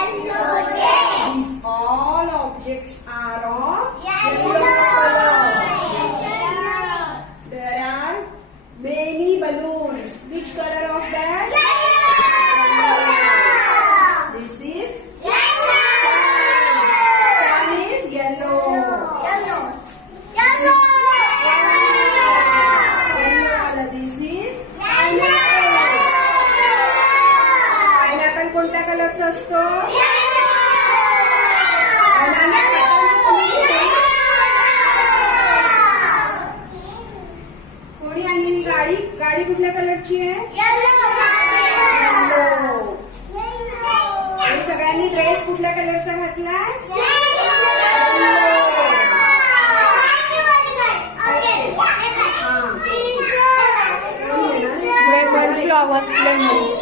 These all objects are of yellow color. There are many balloons. Which color of that? This is sun is yellow. Yellow color. This is pineapple. कोणत्या कलरचा असतो? कोणी आणलेली गाडी? गाडी कुठल्या कलरची आहे? येलो. आणि सगळ्यांनी ड्रेस कुठल्या कलरचा घातलाय? Lemon flower lemon